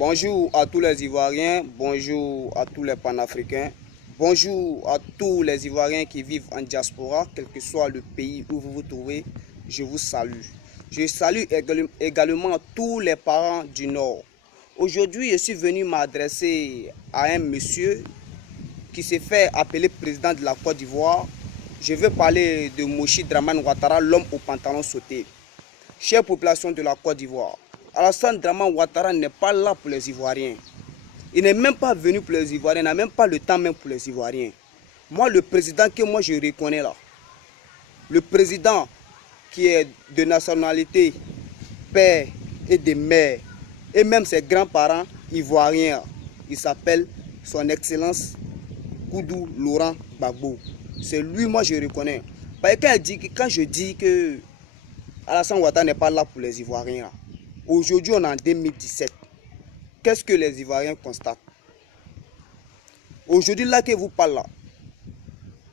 Bonjour à tous les Ivoiriens, bonjour à tous les panafricains, bonjour à tous les Ivoiriens qui vivent en diaspora, quel que soit le pays où vous vous trouvez, je vous salue. Je salue également tous les parents du Nord. Aujourd'hui, je suis venu m'adresser à un monsieur qui s'est fait appeler président de la Côte d'Ivoire. Je veux parler de Moshi Dramane Ouattara, l'homme au pantalon sauté. Chère population de la Côte d'Ivoire, Alassane Dramane Ouattara n'est pas là pour les Ivoiriens. Il n'est même pas venu pour les Ivoiriens, il n'a même pas le temps même pour les Ivoiriens. Moi, le président que moi je reconnais là, le président qui est de nationalité père et de mère, et même ses grands-parents ivoiriens, il s'appelle son Excellence Koudou Laurent Gbagbo. C'est lui, moi je reconnais. Parce que quand je dis que Alassane Ouattara n'est pas là pour les Ivoiriens, aujourd'hui on est en 2017. Qu'est-ce que les Ivoiriens constatent? Aujourd'hui, là que vous parlez là,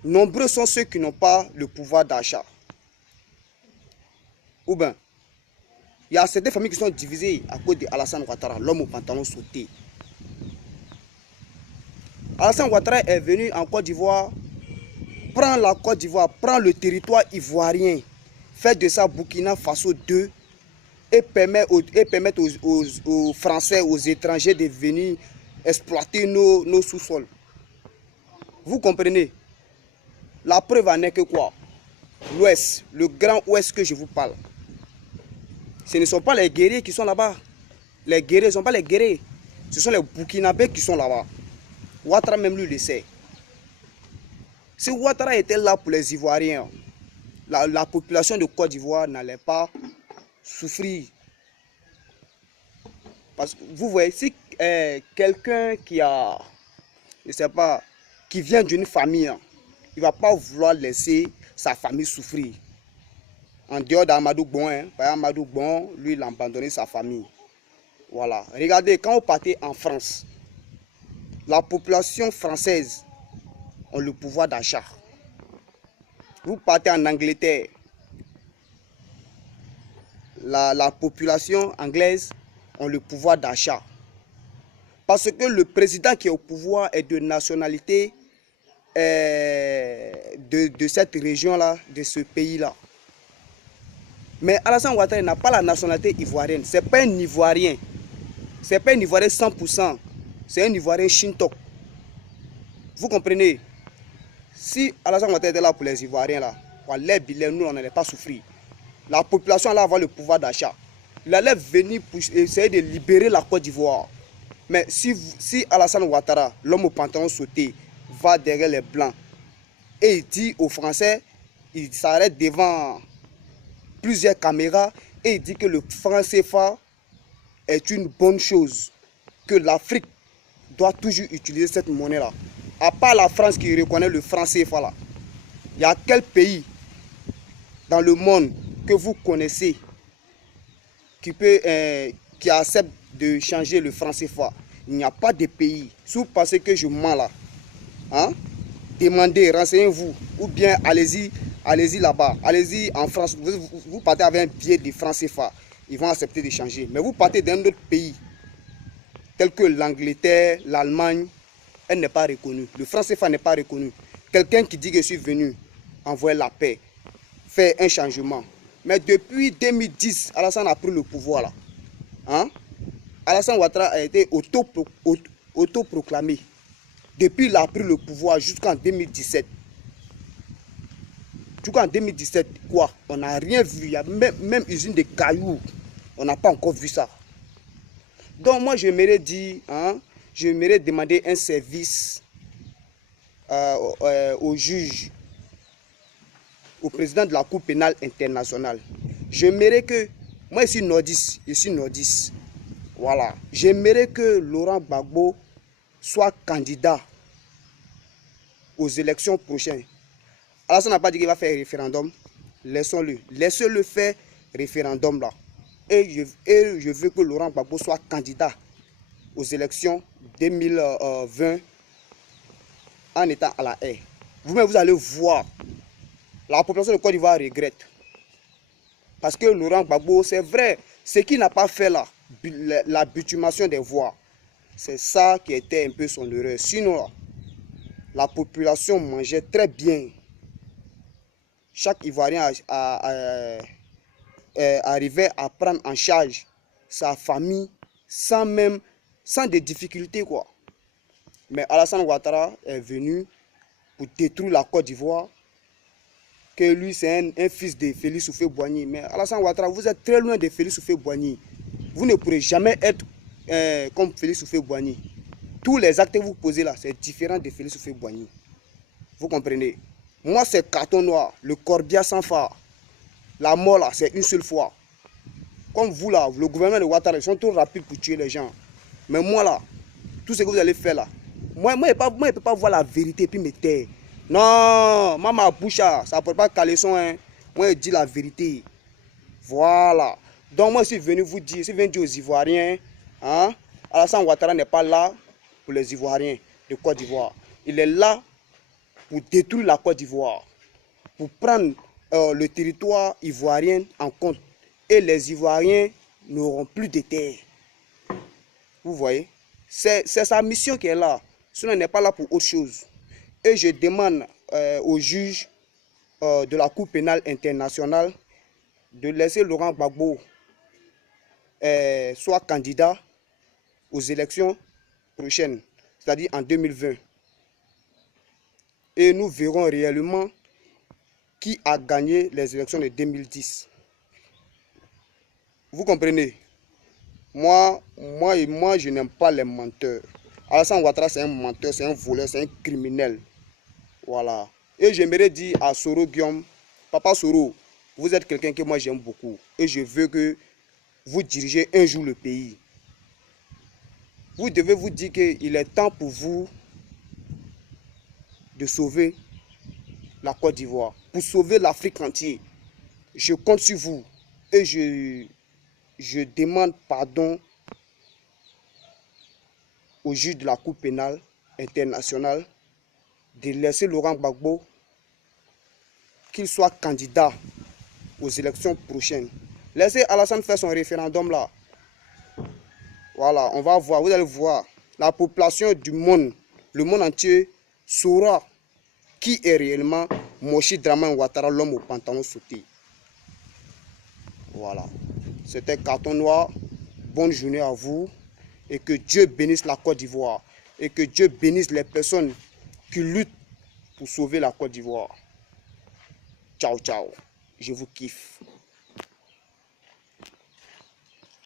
nombreux sont ceux qui n'ont pas le pouvoir d'achat. Ou bien, il y a certaines familles qui sont divisées à cause d'Alassane Ouattara, l'homme au pantalon sauté. Alassane Ouattara est venu en Côte d'Ivoire, prend la Côte d'Ivoire, prend le territoire ivoirien, fait de ça Burkina Faso 2 et permet aux Français, aux étrangers de venir exploiter nos sous-sols. Vous comprenez? La preuve en est que quoi? L'Ouest, le grand Ouest que je vous parle, ce ne sont pas les guerriers qui sont là-bas. Les guerriers ne sont pas les guerriers. Ce sont les Burkinabés qui sont là-bas. Ouattara même lui le sait. Si Ouattara était là pour les Ivoiriens, la population de Côte d'Ivoire n'allait pas souffrir. Parce que vous voyez, si quelqu'un qui a, je sais pas, qui vient d'une famille, il ne va pas vouloir laisser sa famille souffrir. En dehors d'Amadou Bon, Amadou Bon, lui, il a abandonné sa famille. Voilà. Regardez, quand vous partez en France, la population française a le pouvoir d'achat. Vous partez en Angleterre, la population anglaise a le pouvoir d'achat. Parce que le président qui est au pouvoir est de nationalité de cette région-là, de ce pays-là. Mais Alassane Ouattara n'a pas la nationalité ivoirienne. Ce n'est pas un Ivoirien. Ce n'est pas un Ivoirien 100%. C'est un Ivoirien Shintok. Vous comprenez? Si Alassane Ouattara était là pour les Ivoiriens, là, nous, on n'allait pas souffrir. La population allait avoir le pouvoir d'achat. Il allait venir pour essayer de libérer la Côte d'Ivoire. Mais si Alassane Ouattara, l'homme au pantalon sauté, va derrière les Blancs et il dit aux Français, il s'arrête devant plusieurs caméras et il dit que le franc CFA est une bonne chose, que l'Afrique doit toujours utiliser cette monnaie-là. À part la France qui reconnaît le franc CFA là, il y a quel pays dans le monde que vous connaissez qui accepte de changer le franc CFA? Il n'y a pas de pays. Si vous pensez que je mens là, hein? Demandez, renseignez-vous, ou bien allez-y là-bas, allez-y en France, vous partez avec un billet de franc CFA, ils vont accepter de changer. Mais vous partez d'un autre pays, tel que l'Angleterre, l'Allemagne, elle n'est pas reconnue. Le franc CFA n'est pas reconnu. Quelqu'un qui dit que je suis venu envoyer la paix, faire un changement. Mais depuis 2010, Alassane a pris le pouvoir là. Hein? Alassane Ouattara a été autoproclamé. Depuis il a pris le pouvoir jusqu'en 2017. Jusqu'en 2017, quoi? On n'a rien vu. Il y a même usine de cailloux. On n'a pas encore vu ça. Donc moi, j'aimerais dire, hein, j'aimerais demander un service au juge, au président de la Cour pénale internationale. J'aimerais que, moi je suis nordiste, voilà. J'aimerais que Laurent Gbagbo soit candidat aux élections prochaines. Alassane n'a pas dit qu'il va faire un référendum. Laissons-le. Laissez-le faire référendum là. Et je veux que Laurent Gbagbo soit candidat aux élections 2020 en étant à la haie. Vous-même, vous allez voir. La population de Côte d'Ivoire regrette. Parce que Laurent Gbagbo, c'est vrai, ce qu'il n'a pas fait là, la bitumation des voies. C'est ça qui était un peu son erreur. Sinon, la population mangeait très bien. Chaque Ivoirien arrivait à prendre en charge sa famille sans des difficultés, quoi. Mais Alassane Ouattara est venu pour détruire la Côte d'Ivoire. Que lui, c'est un fils de Félix Houphouët-Boigny. Mais Alassane Ouattara, vous êtes très loin de Félix Houphouët-Boigny. Vous ne pourrez jamais être comme Félix Houphouët-Boigny. Tous les actes que vous posez là, c'est différent de Félix Houphouët-Boigny. Vous comprenez? Moi, c'est carton noir, le corbillard sans phare. La mort là, c'est une seule fois. Comme vous là, le gouvernement de Ouattara, ils sont trop rapides pour tuer les gens. Mais moi là, tout ce que vous allez faire là, moi je ne peux pas voir la vérité et puis me taire. Non, ma bouche, ça ne peut pas caler son. Hein. Moi, je dis la vérité. Voilà. Donc, moi, je suis venu vous dire, je suis venu dire aux Ivoiriens, hein, Alassane Ouattara n'est pas là pour les Ivoiriens de Côte d'Ivoire. Il est là pour détruire la Côte d'Ivoire, pour prendre le territoire ivoirien en compte. Et les Ivoiriens n'auront plus de terre. Vous voyez? C'est sa mission qui est là. Sinon, elle n'est pas là pour autre chose. Et je demande aux juges de la Cour pénale internationale de laisser Laurent Gbagbo soit candidat aux élections prochaines, c'est-à-dire en 2020. Et nous verrons réellement qui a gagné les élections de 2010. Vous comprenez? Moi, je n'aime pas les menteurs. Alassane Ouattara, c'est un menteur, c'est un voleur, c'est un criminel. Voilà. Et j'aimerais dire à Soro Guillaume, Papa Soro, vous êtes quelqu'un que moi j'aime beaucoup. Et je veux que vous dirigez un jour le pays. Vous devez vous dire qu'il est temps pour vous de sauver la Côte d'Ivoire, pour sauver l'Afrique entière. Je compte sur vous et je demande pardon au juge de la Cour pénale internationale de laisser Laurent Gbagbo qu'il soit candidat aux élections prochaines. Laissez Alassane faire son référendum là. Voilà, on va voir, vous allez voir. La population du monde, le monde entier saura qui est réellement Moshi Draman Ouattara, l'homme au pantalon sauté. Voilà. C'était Carton Noir. Bonne journée à vous. Et que Dieu bénisse la Côte d'Ivoire. Et que Dieu bénisse les personnes qui luttent pour sauver la Côte d'Ivoire. Ciao, ciao. Je vous kiffe.